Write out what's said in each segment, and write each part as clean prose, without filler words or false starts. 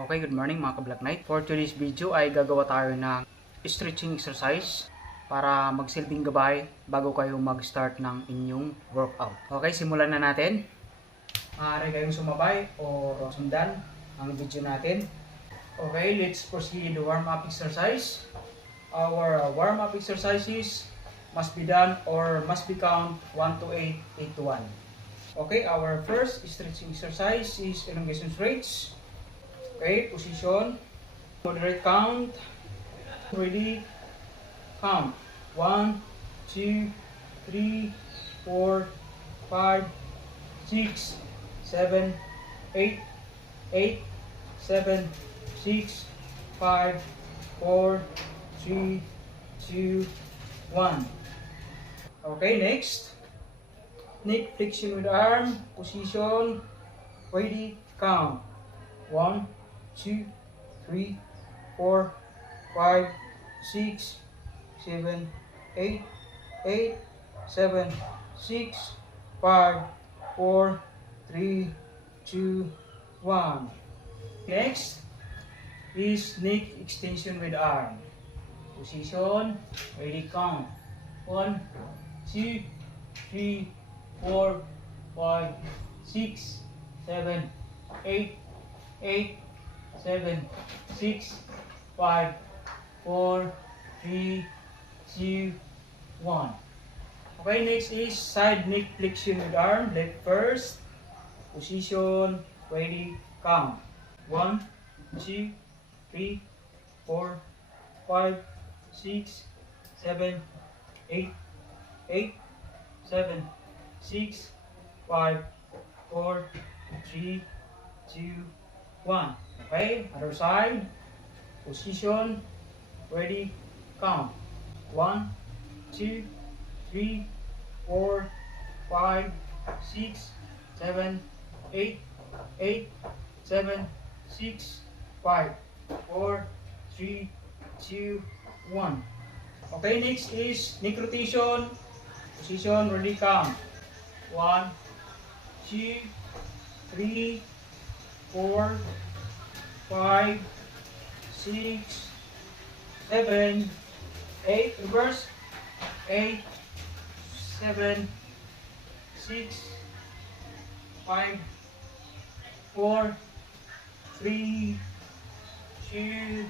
Okay, good morning mga ka-Black Knight. For today's video ay gagawa tayo ng stretching exercise para magsilbing gabay bago kayo mag-start ng inyong workout. Okay, simulan na natin. Maaari kayong sumabay o sundan ang video natin. Okay, let's proceed the warm-up exercise. Our warm-up exercises must be done or must be count 1 to 8, 8 to 1. Okay, our first stretching exercise is elongation stretch. Okay, position, moderate count, ready, count. 1, 2, 3, 4, 5, 6, 7, 8, 8, 7, 6, 5, 4, 3, 2, 1. Okay, next. Neck flexion with arm, position, ready, count. 1, 2, 3, 4, 5, 6, 7, 8, 8, 7, 6, 5, 4, 3, 2, 1. Next is neck extension with arm. Position, ready, count. 1, 2, 3, 4, 5, 6, 7, 8, 8, 7, 6, 5, 4, 3, 2, 1. Okay, next is side neck flexion with arm. Leg first. Position, ready, count. 1, 2, 3, 4, 5, 6, 7, 8, 8, 7, 6, 5, 4, 3, 2, 1. Okay, other side. Position, ready, count. 1, 2, 3, 4, 5, 6, 7, 8, 8, 7, 6, 5, 4, 3, 2, 1. Okay, next is neck rotation. Position, ready, count. 1, 2, 3, 4, 5, 6, 7, 8, reverse, 8, 7, 6, 5, 4, 3, 2,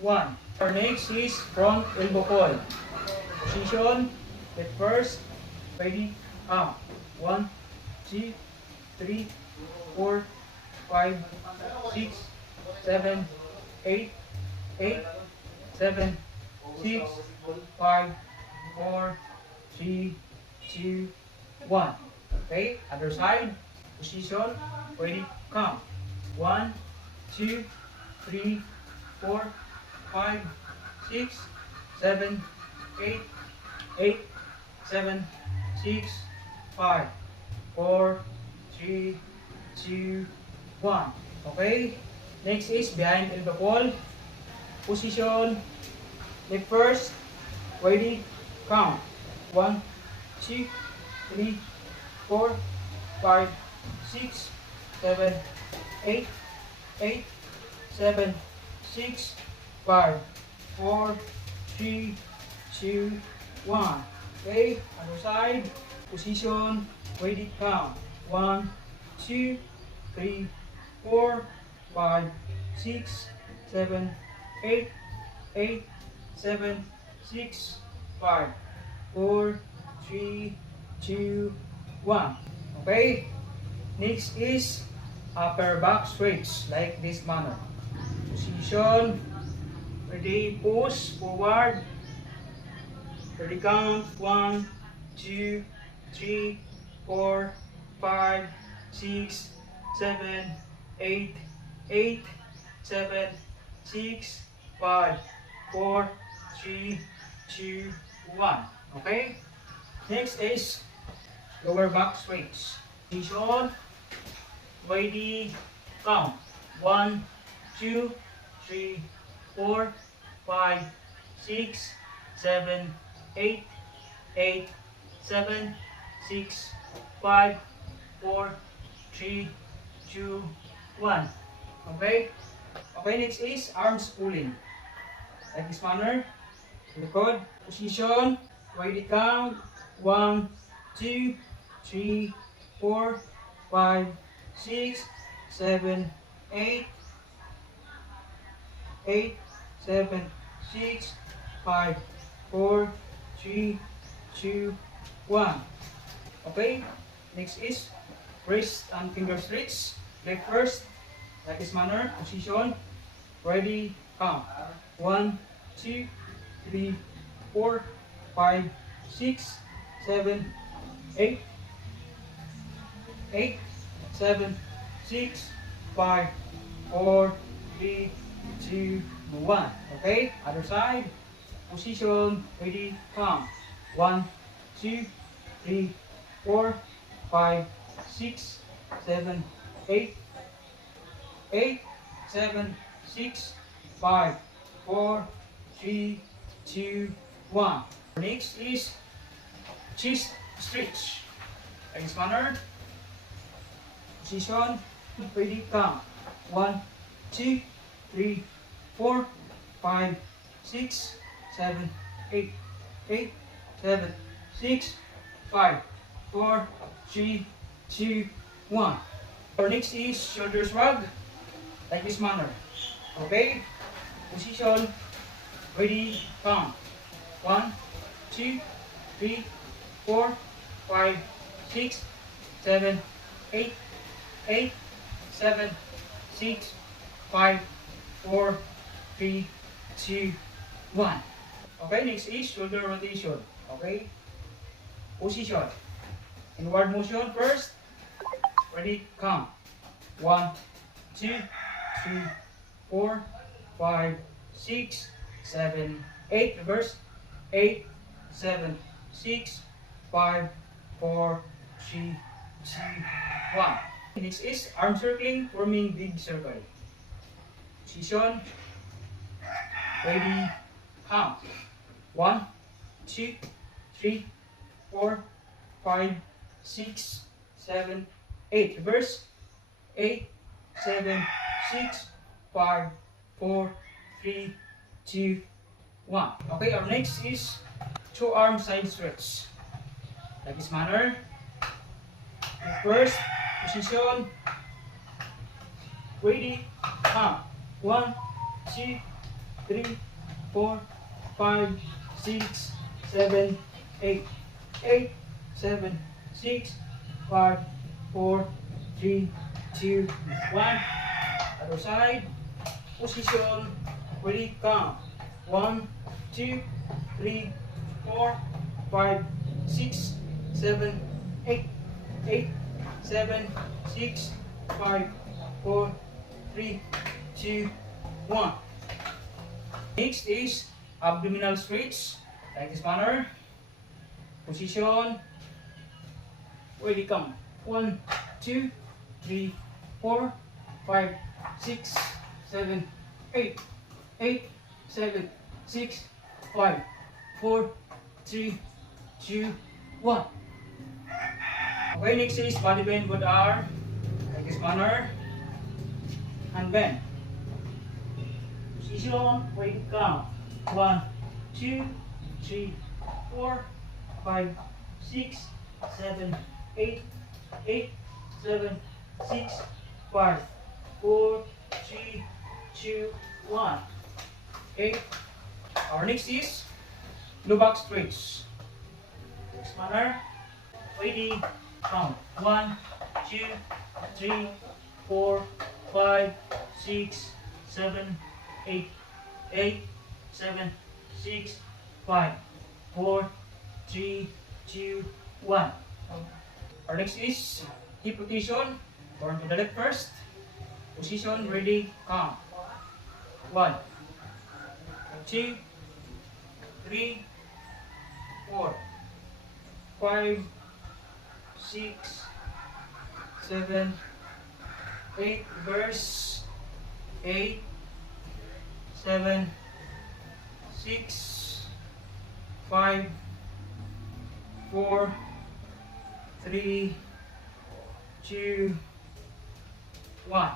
1. Our next is front elbow coil. Position, leg first, ready, count. 1, 2, 3, 4, 5, 6, 7, 8, 8, 7, 6, 5, 4, 3, 2, 1. Okay, other side. Position, ready, count. 1, 2, 3, 4, 5, 6, 7, 8, 8, 7, 6, 5, 4, 3, 2, 1. Okay. Next is behind elbow wall. Position. Leg first. Ready. Count. 1, 2, 3, 4, 5, 6, 7, 8, 8, 7, 6, 5, 4, 3, 2, 1. Okay. Other side. Position. Ready. Count. 1, 2, 3, 4, 5, 6, 7, 8, 8, 7, 6, 5, 4, 3, 2, 1. Okay? Next is upper back stretch like this manner. Position. Ready, push forward. Ready, count. 1, 2, 3, 4, 5, 6, 7, 8, 8, 7, 6, 5, 4, 3, 2, 1. Okay? Next is lower back stretch. Position. Ready, count. 1, 2, 3, 4, 5, 6, 7, 8, 8, 7, 6, 5, 4, 3, 2, 1. Okay? Okay, next is arms pulling. Like this manner. Likod, position, ready count. 1, 2, 3, 4, 5, 6, 7, 8, 8, 7, 6, 5, 4, 3, 2, 1. Okay, next is wrist and finger stretch. Leg first, like this manner, position, ready, count. 1, 2, 3, 4, 5, 6, 7, 8, 8, 7, 6, 5, 4, 3, 2, 1. Okay, other side, position, ready, count. 1, 2, 3, 4, 5, 6, 7, 8, 8, 7, 6, 5, 4, 3, 2, 1. Next is chest stretch. Like this manner. Position, ready, count. 1, 2, 3, 4, 5, 6, 7, 8, 8, 7, 6, 5, 4, 3, 2, 1. Our next is shoulder shrug. Like this manner. Okay? Position, ready, count. 1, 2, 3, 4, 5, 6, 7, 8, 8, 7, 6, 5, 4, 3, 2, 1. Okay, next is shoulder rotation. Okay? Position. Inward motion first. Ready, count. 1, 2, 3, 4, 5, 6, 7, 8. Reverse. 8, 7, 6, 5, 4, 3, 2, 1. Next is arm circling, forming big circle. Position. Ready, count. 1, 2, 3, 4, 5, 6, 7, 8. Reverse. 8, 7, 6, 5, 4, 3, 2, 1. Okay, our next is two arm side stretch. Like this manner. First, position. Ready, count. 1, 2, 3, 4, 5, 6, 7, 8, 8, 7, 6, 5, 4, 3, 2, 1. Other side. Position. Ready, count. 1, 2, 3, 4, 5, 6, 7, 8, 8, 7, 6, 5, 4, 3, 2, 1. Next is abdominal stretch. Like this manner. Position. Ready, count. 1, 2, 3, 4, 5, 6, 7, 8, 8, 7, 6, 5, 4, 3, 2, 1. Okay, next is body bend with arm. Like this manner. And bend. Position, ready, count. 1, 2, 3, 4, 5, 6, 7, 8, 8, 7, 6, 5, 4, 3, 2, 1. Okay. Our next is low back stretch. This manner. Ready, count. 1, 2, 3, 4, 5, 6, 7, 8, 8, 7, 6, 5, 4, 3, 2, 1. Our next is hip rotation. Turn to the left first. Position, ready, count. 1, 2, 3, 4, 5, 6, 7, 8. Reverse. 8, 7, 6, 5, 4, 3, 2, 1.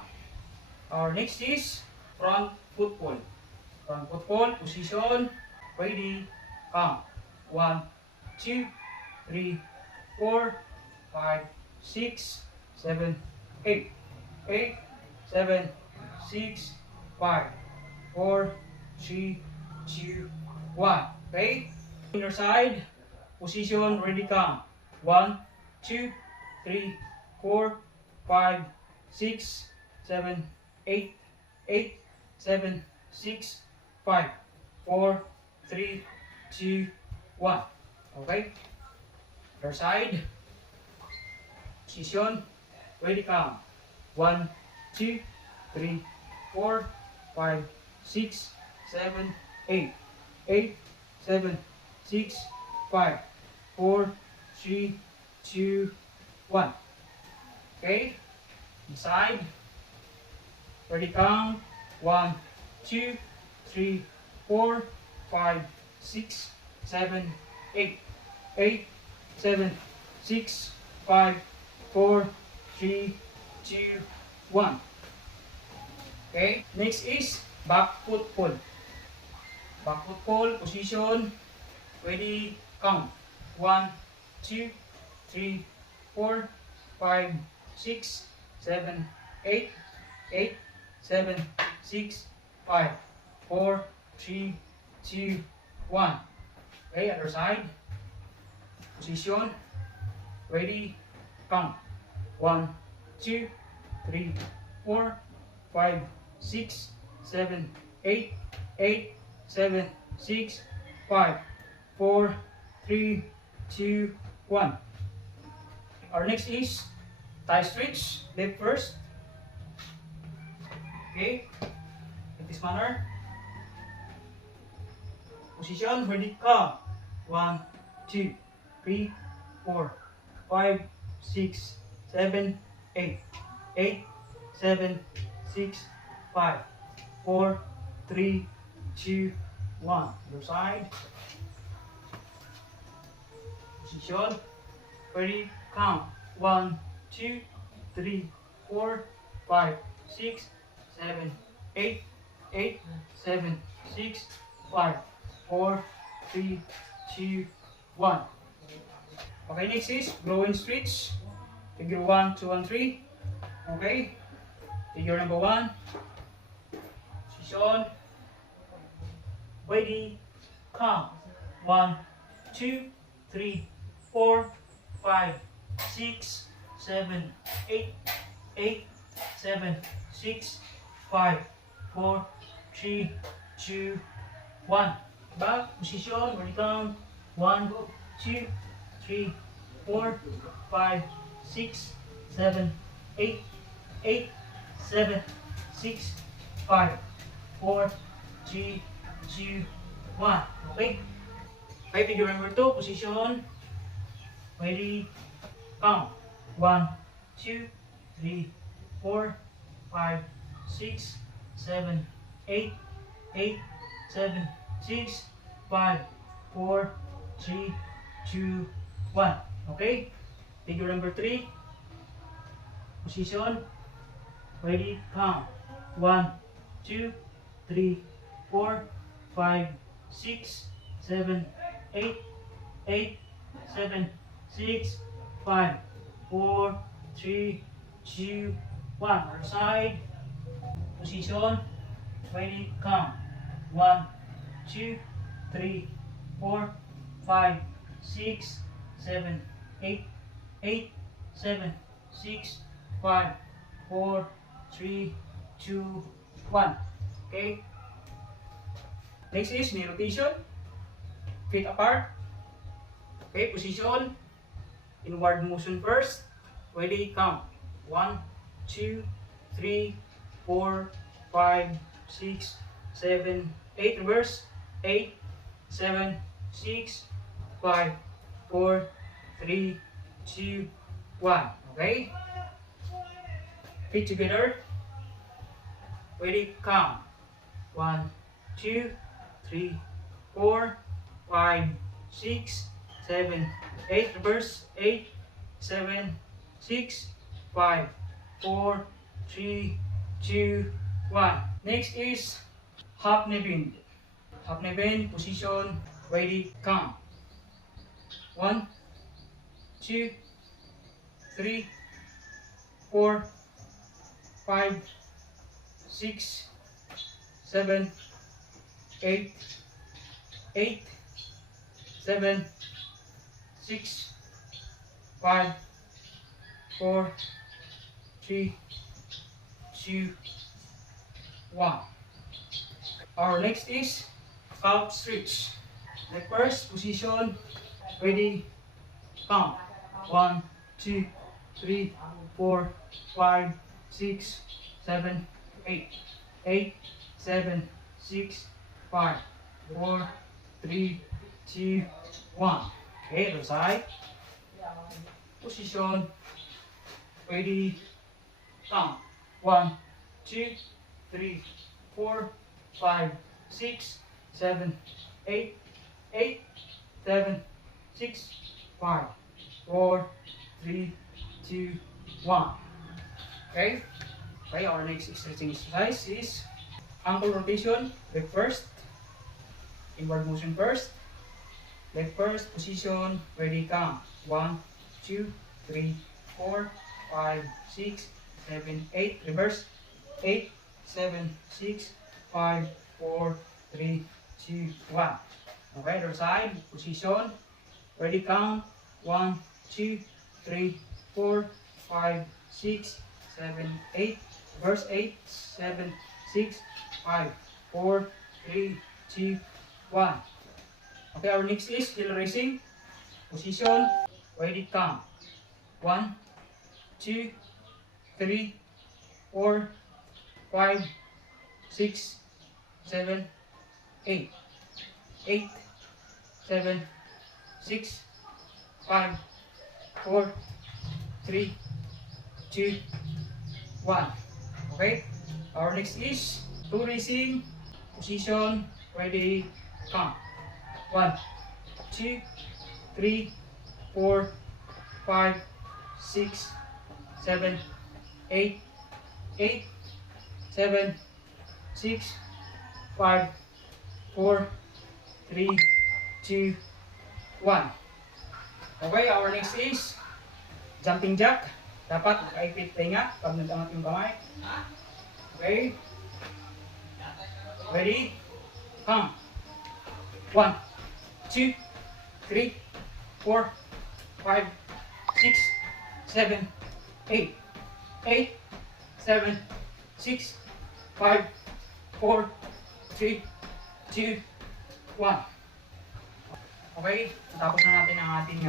Our next is front foot pull. Front foot pull, position, ready, count. 1, 2, 3, 4, 5, 6, 7, 8. 8, 7, 6, 5, 4, 3, 2, 1. Okay? Inner side, position, ready, count. 1, 2, 3, 4, 5, 6, 7, 8, 8, 7, 6, 5, 4, 3, 2, 1. Okay? Other side, position, ready, count. 1, 2, 3, 4, 5, 6, 7, 8. 8, 7, 6, 5, 4, 3, 2, 1. Okay? Inside. Ready, count. 1, 2, 3, 4, 5, 6, 7, 8. 8, 7, 6, 5, 4, 3, 2, 1. Okay? Next is back foot pull. Back foot pull, position, ready, count. 1, 2, 3, 4, 5, 6, 7, 8, 8, 7, 6, 5, 4, 3, 2, 1. Okay, other side. Position, ready, count. 1, 2, 3, 4, 5, 6, 7, 8, 8, 7, 6, 5, 4, 3, 2, 1. Our next is thigh stretch, left first. Okay, in this manner. Position, ready, count. 1, 2, 3, 4, 5, 6, 7, 8, 8, 7, 6, 5, 4, 3, 2, 1. Your side. Position, ready, count. 1, 2, 3, 4, 5, 6, 7, 8, 8, 7, 6, 5, 4, 3, 2, 1. Okay, next is groin stretch. Figure 1, 2, and 3. Okay. Figure number 1. Position. Ready. Count. 1, 2, 3, 4, 5, 6, 7, 8, 8, 7, 6, 5, 4, 3, 2, 1. Back. Position. Ready. Count. 1, 2, 3, 4, 5, 6, 7, 8, 8, 7, 6, 5, 4, 3, 2, 1. Okay? Okay, figure number 2, position. Ready, count. 1, 2, 3, 4, 5, 6, 7, 8, 8, 7, 6, 5, 4, 3, 2, 1. Okay? Figure number 3. Position. Ready, count. 1, 2, 3, 4, 5, 6, 7, 8, 8, 7, 6, 5, 4, 3, 2, 1. Other side. Position. Ready, count. 1, 2, 3, 4, 5, 6, 7, 8, 8, 7, 6, 5, 4, 3, 2, 1. Okay? Next is knee rotation. Feet apart. Okay, position. Inward motion first. Ready, count. 1, 2, 3, 4, 5, 6, 7, 8. Reverse. 8, 7, 6, 5, 4, 3, 2, 1. Okay? Feet together. Ready, count. 1, 2, 3, 4, 5, 6, 7, 8. Reverse. 8, 7, 6, 5, 4, 3, 2, 1. Next is half knee bend. Half knee bend, position, ready, count. 1, 2, 3, 4, 5, 6, 7, 8, 8, 7, 6, 5, 4, 3, 2, 1. Our next is calf stretch. The first position, ready, count. 1, 2, 3, 4, 5, 6, 7, 8, 8, 7, 6, 5, 4, 3, 2, 1. Okay, other side. Position, ready, count. 1, 2, 3, 4, 5, 6, 7, 8, 8, 7, 6, 5, 4, 3, 2, 1. Okay? Okay, our next stretching exercise is ankle rotation. Leg first, inward motion first. Leg first, position, ready, count. 1, 2, 3, 4, 5, 6, 7, 8. Reverse. 8, 7, 6, 5, 4, 3, 2, 1. Okay, other side, position, ready, count. 1, 2, 3, 4, 5, 6, 7, 8. Reverse. 8, 7, 6, 5, 4, 3, 2, 1. Okay, our next is heel raising. Position, ready, count. 1, 2, 3, 4, 5, 6, 7, 8. 8, 7, 6, 5, 4, 3, 2, 1. Okay, our next is toe raising. Position, ready, count. 1, 2, 3, 4, 5, 6, 7, 8, 8, 7, 6, 5, 4, 3, 2, 1. Okay, our next is jumping jack. Dapat nakaipit tainga pag nag-angat yung kamay. Okay. Ready? Count. 1, 2, 3, 4, 5, 6, 7, 8, 8, 7, 6, 5, 4, 3, 2, 1. Okay, tapos na natin ang ating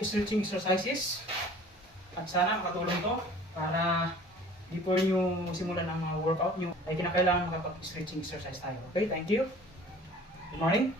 stretching exercises. At sana makatulong to para before nyo simulan ang workout nyo ay kinakailangan makapag-stretching exercise tayo. Okay, thank you. Good morning.